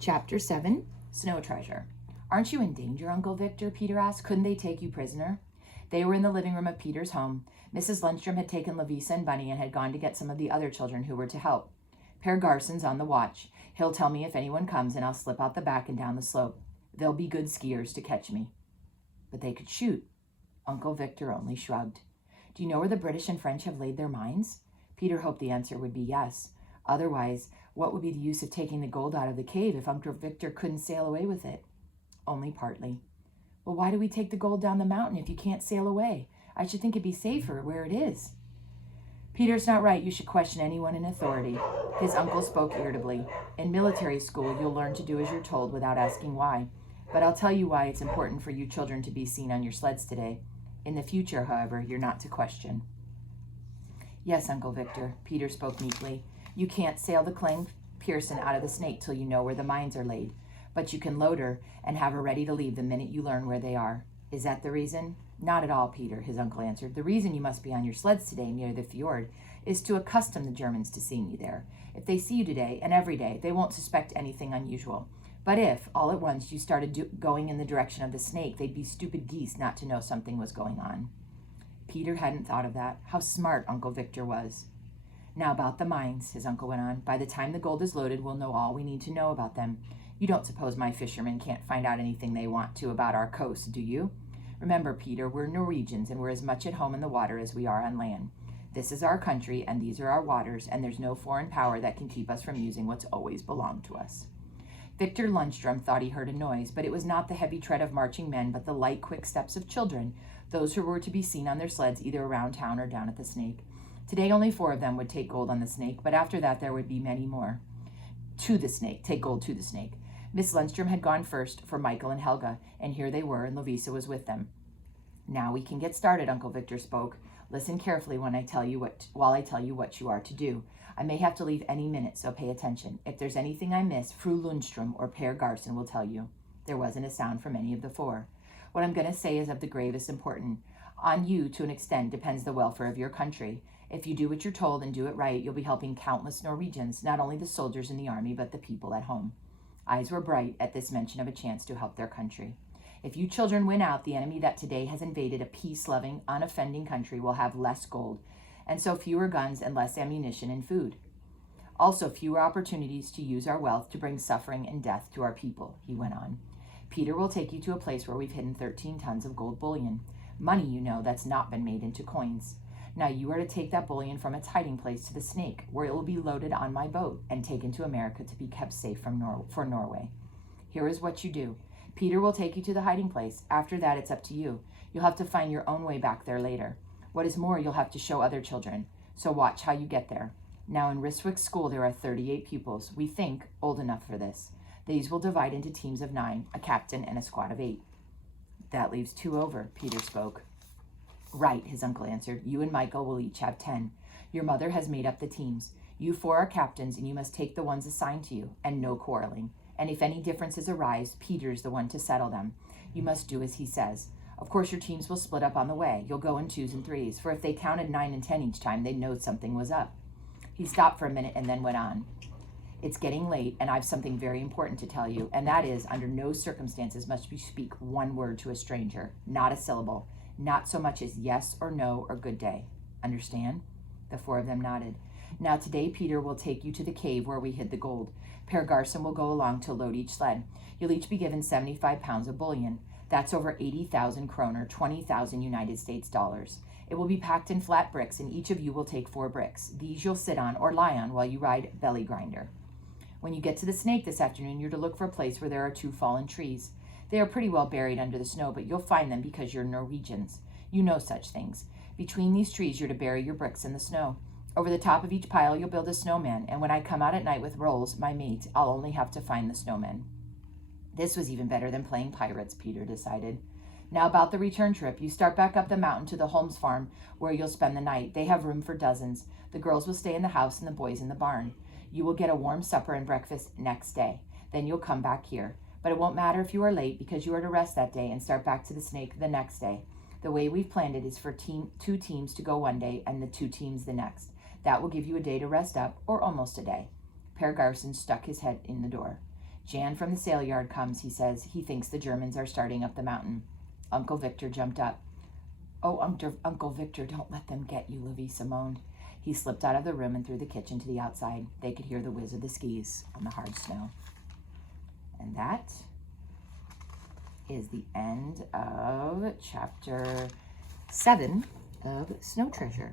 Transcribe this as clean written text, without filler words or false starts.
Chapter 7, Snow Treasure. Aren't you in danger, Uncle Victor? Peter asked. Couldn't they take you prisoner? They were in the living room of Peter's home. Mrs. Lundstrom had taken Lovisa and Bunny and had gone to get some of the other children who were to help. Per Garson's on the watch. He'll tell me if anyone comes, and I'll slip out the back and down the slope. They'll be good skiers to catch me. But they could shoot. Uncle Victor only shrugged. Do you know where the British and French have laid their mines? Peter hoped the answer would be yes. Otherwise, what would be the use of taking the gold out of the cave if Uncle Victor couldn't sail away with it? Only partly. Well, why do we take the gold down the mountain if you can't sail away? I should think it'd be safer where it is. Peter, it's not right you should question anyone in authority. His uncle spoke irritably. In military school, you'll learn to do as you're told without asking why. But I'll tell you why it's important for you children to be seen on your sleds today. In the future, however, you're not to question. Yes, Uncle Victor, Peter spoke meekly. You can't sail the Clang Pearson out of the Snake till you know where the mines are laid. But you can load her and have her ready to leave the minute you learn where they are. Is that the reason? Not at all, Peter, his uncle answered. The reason you must be on your sleds today near the fjord is to accustom the Germans to seeing you there. If they see you today and every day, they won't suspect anything unusual. But if, all at once, you started going in the direction of the Snake, they'd be stupid geese not to know something was going on. Peter hadn't thought of that. How smart Uncle Victor was. Now about the mines, his uncle went on. By the time the gold is loaded, we'll know all we need to know about them. You don't suppose my fishermen can't find out anything they want to about our coast, do you? Remember, Peter, we're Norwegians, and we're as much at home in the water as we are on land. This is our country, and these are our waters, and there's no foreign power that can keep us from using what's always belonged to us. Victor Lundstrom thought he heard a noise, but it was not the heavy tread of marching men, but the light, quick steps of children, those who were to be seen on their sleds either around town or down at the Snake. Today only 4 of them would take gold on the Snake, but after that there would be many more. To the Snake, take gold to the Snake. Miss Lundstrom had gone first for Michael and Helga, and here they were, and Lovisa was with them. Now we can get started, Uncle Victor spoke. Listen carefully while I tell you what you are to do. I may have to leave any minute, so pay attention. If there's anything I miss, Fru Lundstrom or Per Garson will tell you. There wasn't a sound from any of the 4. What I'm going to say is of the gravest importance. On you, to an extent, depends the welfare of your country. If you do what you're told and do it right, you'll be helping countless Norwegians, not only the soldiers in the army, but the people at home. Eyes were bright at this mention of a chance to help their country. If you children win out, the enemy that today has invaded a peace-loving, unoffending country will have less gold, and so fewer guns and less ammunition and food. Also, fewer opportunities to use our wealth to bring suffering and death to our people, he went on. Peter will take you to a place where we've hidden 13 tons of gold bullion. Money, you know, that's not been made into coins. Now you are to take that bullion from its hiding place to the Snake, where it will be loaded on my boat and taken to America to be kept safe for Norway. Here is what you do. Peter will take you to the hiding place. After that, it's up to you. You'll have to find your own way back there later. What is more, you'll have to show other children. So watch how you get there. Now in Ryswick School, there are 38 pupils. We think old enough for this. These will divide into teams of 9, a captain and a squad of 8. That leaves 2 over, Peter spoke. Right, his uncle answered. You and Michael will each have 10. Your mother has made up the teams. You 4 are captains, and you must take the ones assigned to you, and no quarreling. And if any differences arise, Peter's the one to settle them. You must do as he says. Of course, your teams will split up on the way. You'll go in 2s and 3s, for if they counted 9 and 10 each time, they'd know something was up. He stopped for a minute and then went on. It's getting late, and I've something very important to tell you, and that is, under no circumstances must you speak 1 word to a stranger, not a syllable, not so much as yes or no or good day. Understand? The 4 of them nodded. Now today Peter will take you to the cave where we hid the gold. Per Garson will go along to load each sled. You'll each be given 75 pounds of bullion. That's over 80,000 kroner, 20,000 United States dollars. It will be packed in flat bricks, and each of you will take 4 bricks. These you'll sit on or lie on while you ride belly grinder. When you get to the Snake this afternoon, you're to look for a place where there are 2 fallen trees. They are pretty well buried under the snow, but you'll find them because you're Norwegians. You know such things. Between these trees, you're to bury your bricks in the snow. Over the top of each pile, you'll build a snowman, and when I come out at night with Rolls, my mate, I'll only have to find the snowman. This was even better than playing pirates, Peter decided. Now about the return trip, you start back up the mountain to the Holmes farm, where you'll spend the night. They have room for dozens. The girls will stay in the house and the boys in the barn. You will get a warm supper and breakfast next day. Then you'll come back here. But it won't matter if you are late, because you are to rest that day and start back to the Snake the next day. The way we've planned it is for 2 teams to go one day and the 2 teams the next. That will give you a day to rest up, or almost a day. Per Garson stuck his head in the door. Jan from the sale yard comes, he says. He thinks the Germans are starting up the mountain. Uncle Victor jumped up. Oh, Uncle Victor, don't let them get you, Lavisa moaned. He slipped out of the room and through the kitchen to the outside. They could hear the whiz of the skis on the hard snow. And that is the end of chapter 7 of Snow Treasure.